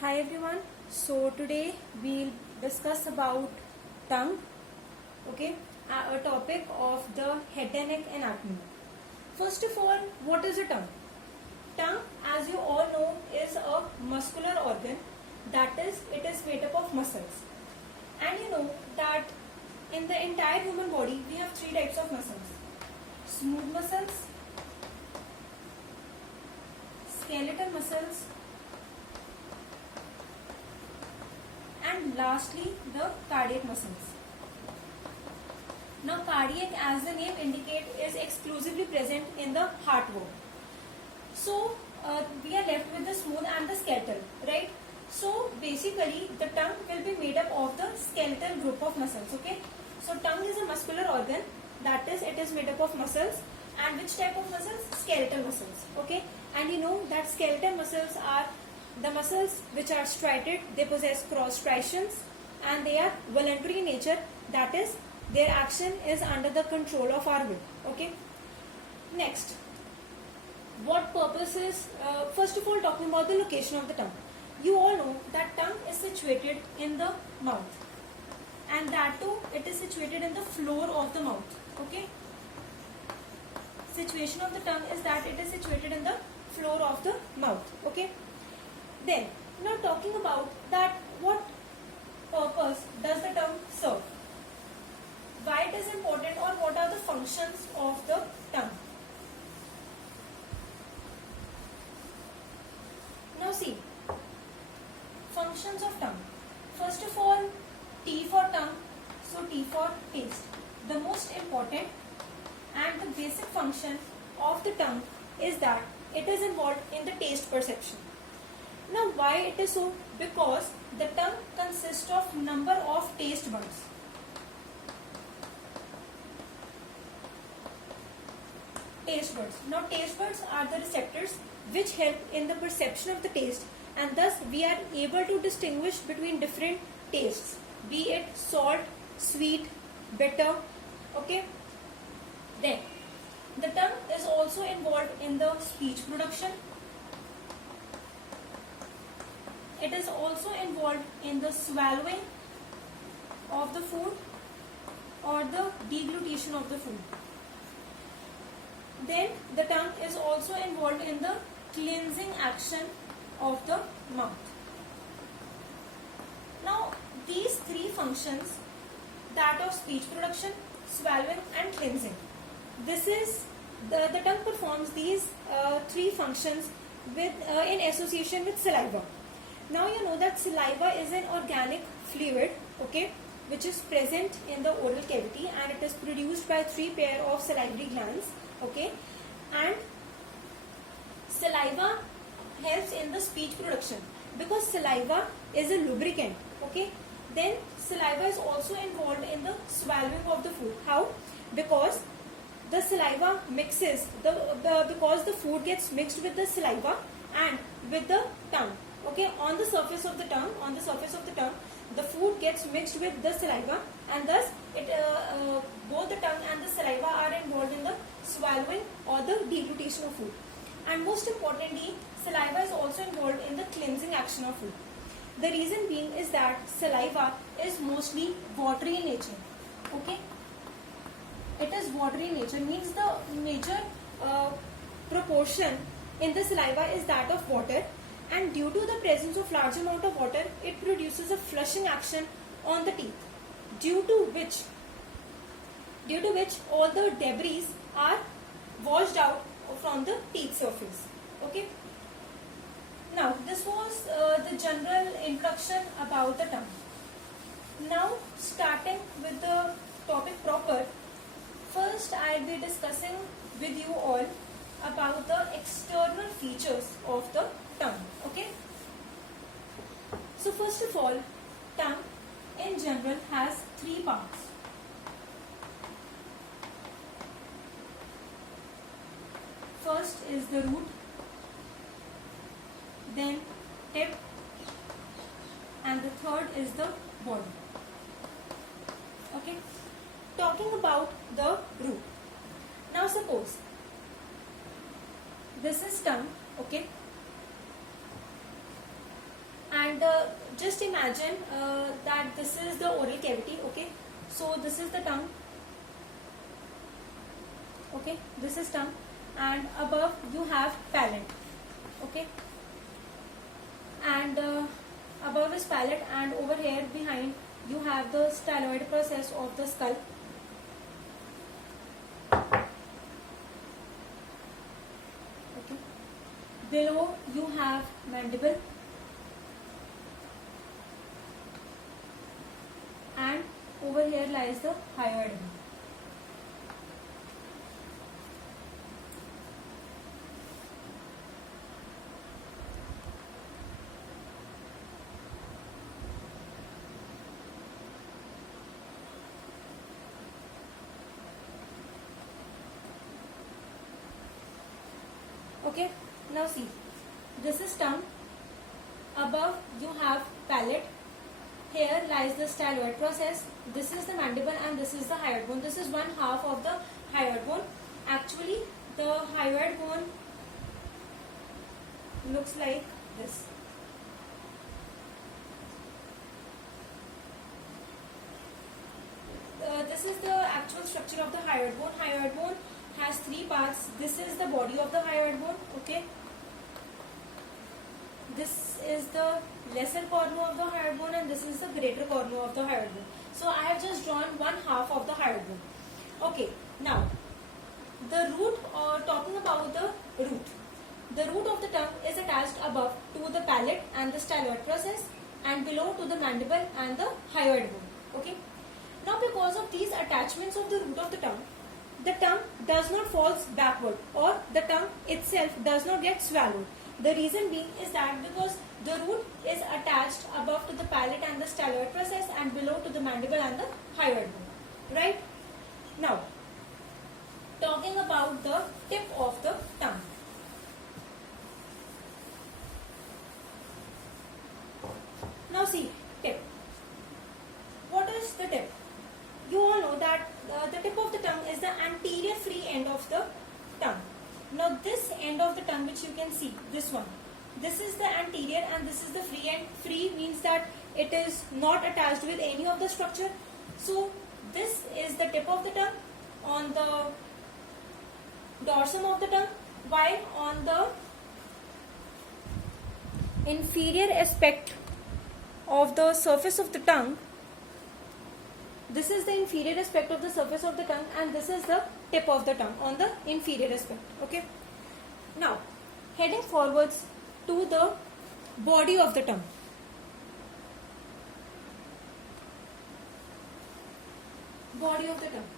Hi everyone. So today we'll discuss about tongue. Okay, a topic of the head and neck anatomy. First of all, what is a tongue? Tongue, as you all know, is a muscular organ. That is, it is made up of muscles. And you know that in the entire human body we have three types of muscles: smooth muscles, skeletal muscles, and lastly the cardiac muscles. Now cardiac, as the name indicates, is exclusively present in the heart wall. So we are left with the smooth and the skeletal, right? So basically the tongue will be made up of the skeletal group of muscles. Okay, so tongue is a muscular organ, that is, it is made up of muscles. And which type of muscles? Skeletal muscles. Okay, and you know that skeletal muscles are the muscles which are striated. They possess cross striations and they are voluntary in nature, that is, their action is under the control of our will. Okay, next, what purposes? First of all, talking about the location of the tongue. You all know that tongue is situated in the mouth, and that too it is situated in the floor of the mouth. Okay, situation of the tongue is that it is situated in the floor of the mouth. Okay, then now talking about that, what purpose does the tongue serve? Why it is important, or what are the functions of the tongue? Now see, functions of tongue. First of all, T for tongue, so T for taste. The most important and the basic function of the tongue is that it is involved in the taste perception. Now why it is so? Because the tongue consists of number of taste buds. Taste buds. Now taste buds are the receptors which help in the perception of the taste, and thus we are able to distinguish between different tastes, be it salt, sweet, bitter. Okay. Then the tongue is also involved in the speech production. It is also involved in the swallowing of the food or the deglutition of the food. Then the tongue is also involved in the cleansing action of the mouth. Now these three functions, that of speech production, swallowing and cleansing, this is the tongue performs these three functions with in association with saliva. Now you know that saliva is an organic fluid, okay, which is present in the oral cavity, and it is produced by three pair of salivary glands. Okay, and saliva helps in the speech production because saliva is a lubricant. Okay, then saliva is also involved in the swallowing of the food. How? Because the saliva mixes because the food gets mixed with the saliva and with the tongue. Okay, on the surface of the tongue, the food gets mixed with the saliva, and thus both the tongue and the saliva are involved in the swallowing or the deglutition of food. And most importantly, saliva is also involved in the cleansing action of food. The reason being is that saliva is mostly watery in nature. Okay, it is watery in nature, means the major proportion in the saliva is that of water, and due to the presence of large amount of water, it produces a flushing action on the teeth, due to which all the debris are washed out from the teeth surface. Okay. Now this was the general introduction about the tongue. Now starting with the topic proper, first I will be discussing with you all about the external features of the tongue. Okay. So first of all, tongue in general has three parts. First is the root, then tip, and the third is the body. Okay. Talking about the root. Now suppose this is tongue, okay, and and just imagine that this is the oral cavity. Okay, so this is the tongue. Okay, this is tongue, and above you have palate. Okay, and above is palate, and over here behind you have the styloid process of the skull. Okay, below you have mandible, and over here lies the hyoid bone. Okay, now see, this is tongue, above you have palate, here lies the styloid process, this is the mandible, and this is the hyoid bone. This is one half of the hyoid bone. Actually, the hyoid bone looks like this. This is the actual structure of the hyoid bone. Hyoid bone has three parts. This is the body of the hyoid bone. Okay, this is the lesser corner of the hyoid bone, and this is the greater corner of the hyoid bone. So I have just drawn one half of the hyoid bone. Okay, now the root, or talking about the root of the tongue is attached above to the palate and the styloid process, and below to the mandible and the hyoid bone. Okay, now because of these attachments of the root of the tongue does not fall backward, or the tongue itself does not get swallowed. The reason being is that because the root is attached above to the palate and the styloid process, and below to the mandible and the hyoid bone. Right? Now, talking about the tip of the tongue. Now see, tip. What is the tip? You all know that the tip of the tongue is the anterior free end of the tongue. Now this end of the tongue, which you can see, this one, this is the anterior and this is the free end. Free means that it is not attached with any of the structure. So this is the tip of the tongue on the dorsum of the tongue, while on the inferior aspect of the surface of the tongue, this is the inferior aspect of the surface of the tongue, and this is the tip of the tongue on the inferior aspect. Okay. Now, heading forwards to the body of the tongue. Body of the tongue.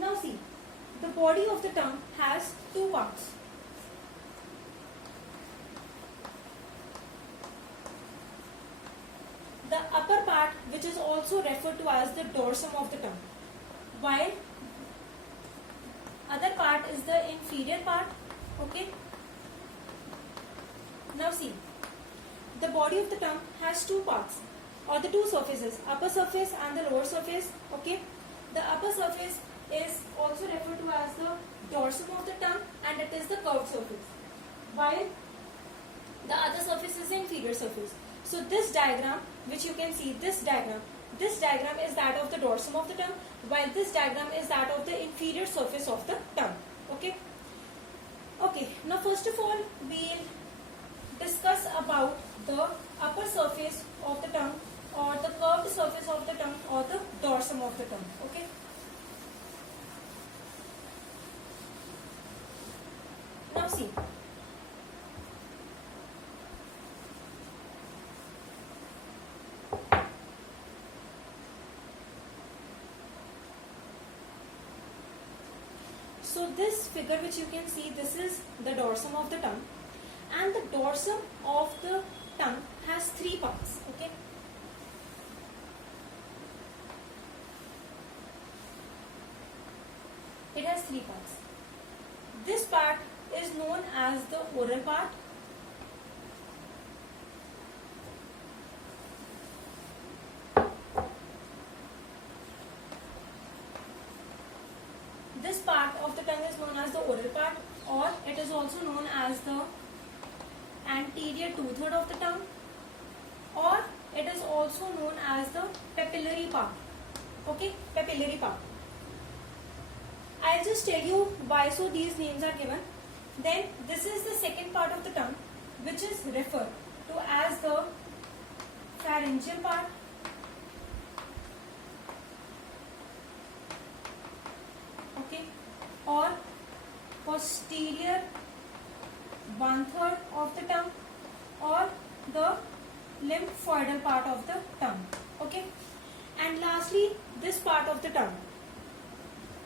Now see, the body of the tongue has two parts. The upper part, which is also referred to as the dorsum of the tongue, while other part is the inferior part. Okay. Now see, the body of the tongue has two parts, or the two surfaces, upper surface and the lower surface. Okay. The upper surface is also referred to as the dorsum of the tongue, and it is the curved surface, while the other surface is the inferior surface. So this diagram, which you can see, this diagram is that of the dorsum of the tongue, while this diagram is that of the inferior surface of the tongue. Okay. Okay. Now first of all, we'll discuss about the upper surface of the tongue, or the curved surface of the tongue, or the dorsum of the tongue. Okay. Now see, so this figure which you can see, this is the dorsum of the tongue, and the dorsum of the tongue has three parts. Okay. It has three parts. This part is known as the oral part. This part of the tongue is known as the oral part, or it is also known as the anterior two-third of the tongue, or it is also known as the papillary part. Okay, papillary part. I'll just tell you why so these names are given. Then this is the second part of the tongue, which is referred to as the pharyngeal part. Okay, or posterior 1/3 of the tongue, or the lymphoidal part of the tongue. Okay, and lastly this part of the tongue,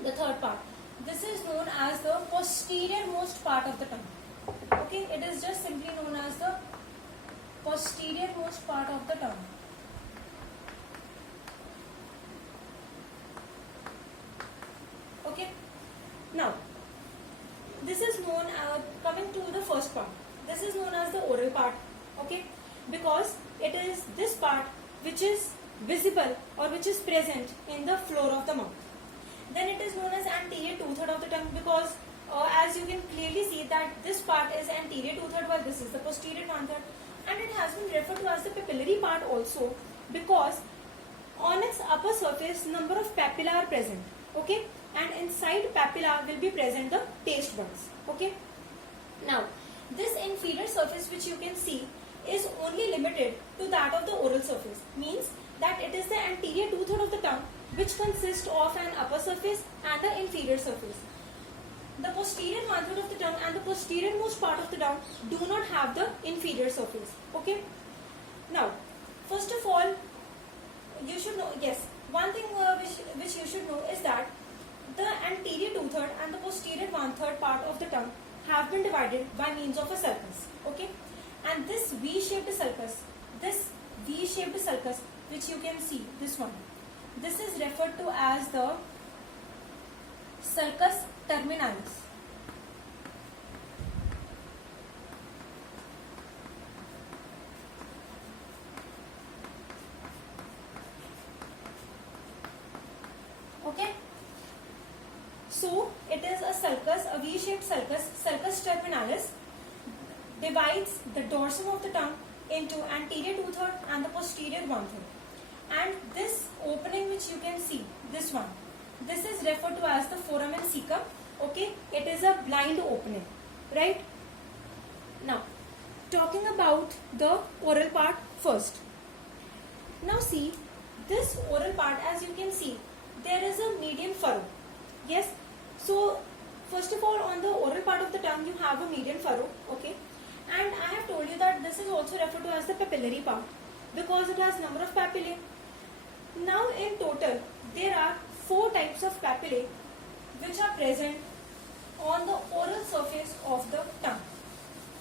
the third part, this is known as the posterior most part of the tongue. Okay, it is just simply known as the posterior most part of the tongue. Okay, now this is known coming to the first part, this is known as the oral part. Okay, because it is this part which is visible or which is present in the floor of the mouth. Then it is known as anterior 2/3 of the tongue, because as you can clearly see that this part is anterior 2/3 while this is the posterior 1/3, and it has been referred to as the papillary part also because on its upper surface number of papilla are present. Okay, and inside papilla will be present the taste buds. Okay, now this inferior surface which you can see is only limited to that of the oral surface, means that it is the anterior 2/3 of the tongue which consists of an upper surface and the inferior surface. The posterior 1/3 of the tongue and the posterior most part of the tongue do not have the inferior surface. Okay, now first of all you should know, yes, one thing which you should know is that the anterior 2/3 and the posterior 1/3 part of the tongue have been divided by means of a sulcus. Okay, and this V-shaped sulcus which you can see, this one, this is referred to as the sulcus terminalis. Okay, so it is a sulcus, a V-shaped sulcus, sulcus terminalis, divides the dorsum of the tongue into anterior 2/3 and the posterior 1/3. And this opening which you can see, this one, this is referred to as the foramen cecum. Okay, it is a blind opening, right? Now talking about the oral part first. Now see this oral part, as you can see there is a median furrow. Yes, so first of all on the oral part of the tongue you have a median furrow. Okay, and I have told you that this is also referred to as the papillary part because it has number of papillae. Now in total there are 4 types of papillae which are present on the oral surface of the tongue.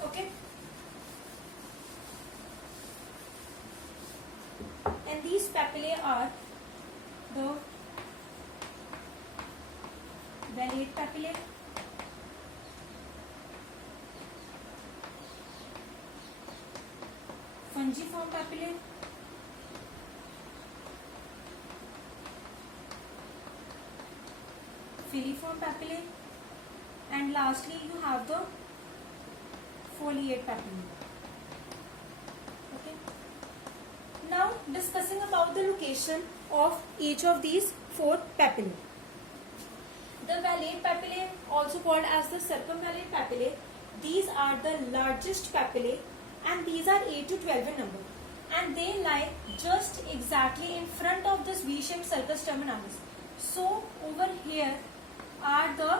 Okay, and these papillae are the valate papillae, fungiform papillae, filiform papillae, and lastly you have the foliate papillae. Okay, now discussing about the location of each of these 4 papillae. The valate papillae, also called as the circumvallate papillae, these are the largest papillae and these are 8 to 12 in number, and they lie just exactly in front of this V-shaped sulcus terminalis. So over here are the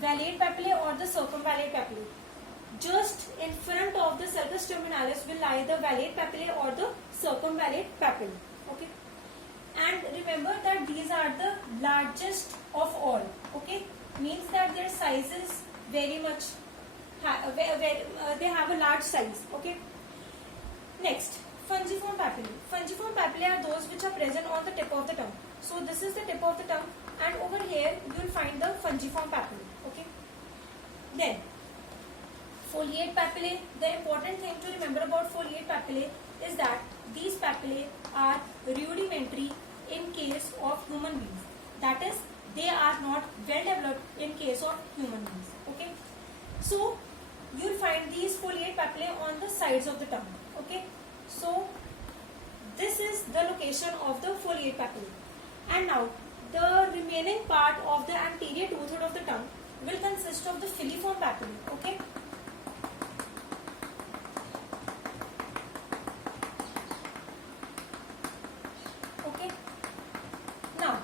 valate papillae or the circumvallate papillae. Just in front of the sulcus terminalis will lie the valate papillae or the circumvallate papillae. Okay, and remember that these are the largest of all. Okay, means that their size is very much they have a large size. Okay, next, fungiform papillae. Fungiform papillae are those which are present on the tip of the tongue. So this is the tip of the tongue, and over here you will find the fungiform papillae. Okay, then foliate papillae. The important thing to remember about foliate papillae is that these papillae are rudimentary in case of human beings. That is, they are not well developed in case of human beings. Okay, so you'll find these foliate papillae on the sides of the tongue. Okay, so this is the location of the foliate papillae. And now the remaining part of the anterior two-third of the tongue will consist of the filiform papillae. Okay. Okay. Now,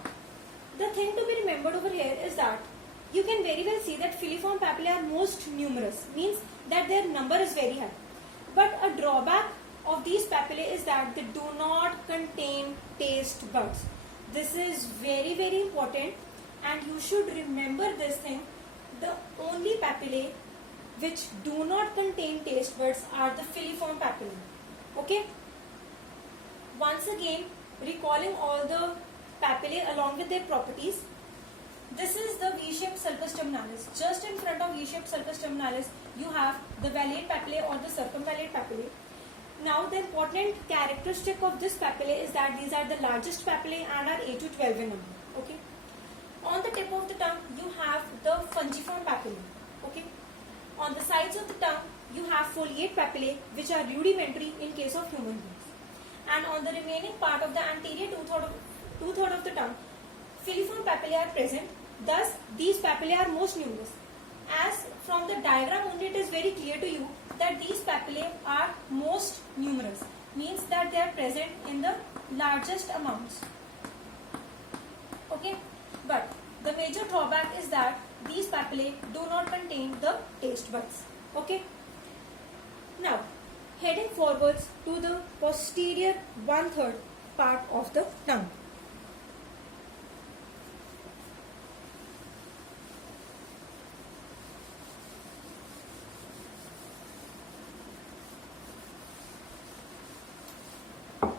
the thing to be remembered over here is that you can very well see that filiform papillae are most numerous, means that their number is very high. But a drawback of these papillae is that they do not contain taste buds. This is very, very important, and you should remember this thing. The only papillae which do not contain taste buds are the filiform papillae. Okay. Once again, recalling all the papillae along with their properties. This is the V-shaped sulcus terminalis. Just in front of V-shaped sulcus terminalis, you have the valiate papillae or the circumvallate papillae. Now, the important characteristic of this papillae is that these are the largest papillae and are 8 to 12 in number. Okay. On the tip of the tongue, you have the fungiform papillae. Okay. On the sides of the tongue, you have foliate papillae, which are rudimentary in case of human beings. And on the remaining part of the anterior two-third of the tongue, filiform papillae are present. Thus, these papillae are most numerous. As from the diagram only, it is very clear to you that these papillae are most numerous, means that they are present in the largest amounts. Okay, but the major drawback is that these papillae do not contain the taste buds. Okay. Now, heading forwards to the posterior 1/3 part of the tongue.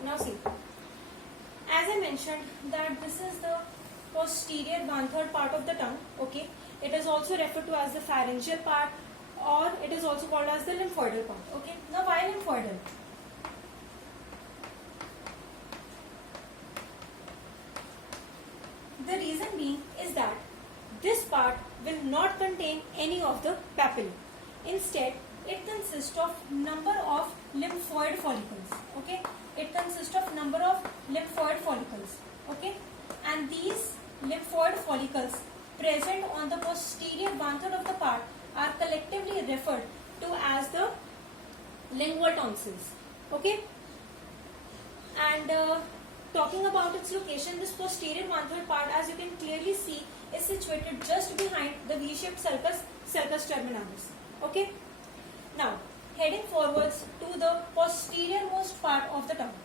Now see, as I mentioned that this is the posterior 1/3 part of the tongue. Okay, it is also referred to as the pharyngeal part, or it is also called as the lymphoidal part. Okay, now why lymphoidal? The reason being is that this part will not contain any of the papillae. Instead, it consists of number of lymphoid follicles. Okay, it consists of number of lymphoid follicles. Okay, and these lymphoid follicles present on the posterior 1/3 of the part are collectively referred to as the lingual tonsils. Okay, and talking about its location, this posterior 1/3 part, as you can clearly see, is situated just behind the V-shaped sulcus terminalis. Okay. Now, heading forwards to the posterior-most part of the tongue.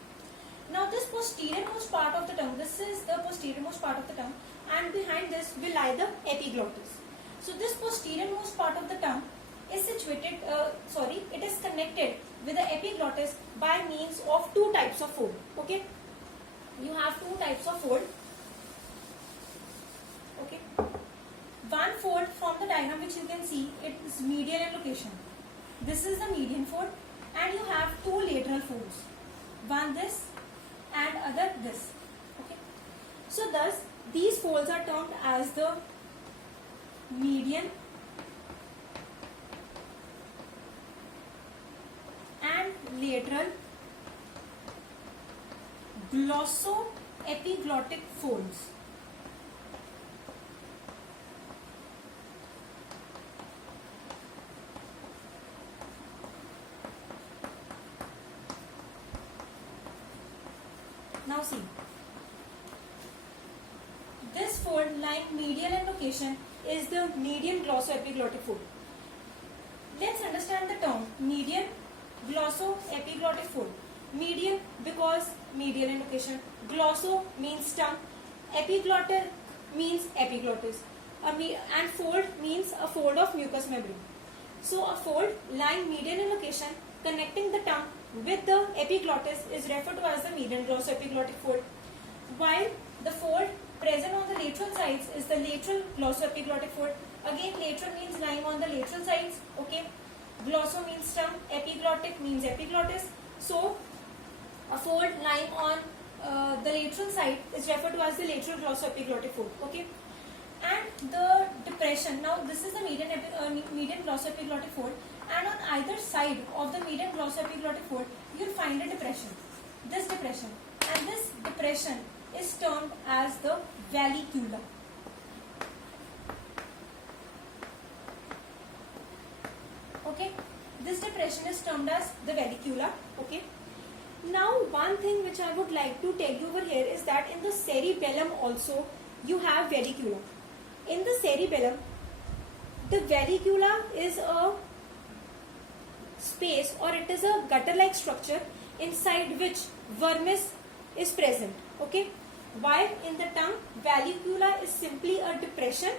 Now, this posterior-most part of the tongue, this is the posterior-most part of the tongue, and behind this will lie the epiglottis. So, this posterior-most part of the tongue is situated, it is connected with the epiglottis by means of two types of fold. Okay, you have two types of fold. Okay, one fold from the diagram which you can see, it is medial in location. This is the median fold, and you have two lateral folds, one this and other this. Okay, so thus these folds are termed as the median and lateral glossoepiglottic folds. Now see, this fold lying medial in location is the median glossoepiglottic fold. Let's understand the term median glossoepiglottic fold. Median because medial in location, glosso means tongue, epiglottic means epiglottis, and fold means a fold of mucous membrane. So a fold lying medial in location connecting the tongue with the epiglottis is referred to as the median glossoepiglottic fold, while the fold present on the lateral sides is the lateral glossoepiglottic fold. Again, lateral means lying on the lateral sides. Okay, glosso means tongue, epiglottic means epiglottis. So a fold lying on the lateral side is referred to as the lateral glossoepiglottic fold. Okay, and the depression. Now this is the median glossoepiglottic fold, and on either side of the median glossoepiglottic fold you'll find a depression, this depression, and this depression is termed as the vallicula. Okay, this depression is termed as the vallicula. Okay, now one thing which I would like to tell you over here is that in the cerebellum also you have vallicula. In the cerebellum, the vallicula is a space, or it is a gutter-like structure inside which vermis is present. Okay, while in the tongue, vallicula is simply a depression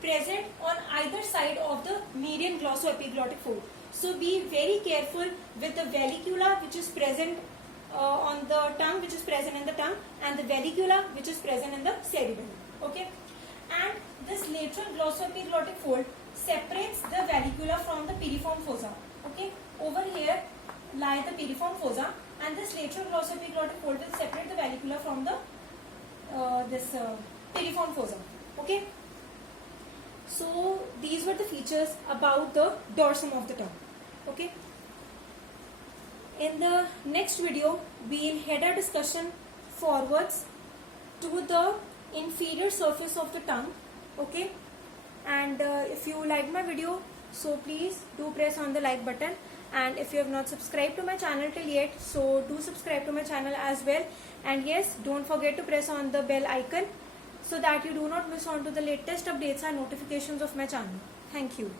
present on either side of the median glossoepiglottic fold. So be very careful with the vallicula which is present on the tongue, which is present in the tongue, and the vallicula which is present in the cerebellum. Okay, and this lateral glossoepiglottic fold separates the vallicula from the piriform fossa. Okay, over here lie the piriform fossa, and this lateral glossoepiglottic fold will separate the vallicula from the piriform fossa. Okay, so these were the features about the dorsum of the tongue. Okay, in the next video we will head our discussion forwards to the inferior surface of the tongue. Okay, and if you like my video, so please do press on the like button, and if you have not subscribed to my channel till yet, so do subscribe to my channel as well, and yes, don't forget to press on the bell icon so that you do not miss on to the latest updates and notifications of my channel. Thank you.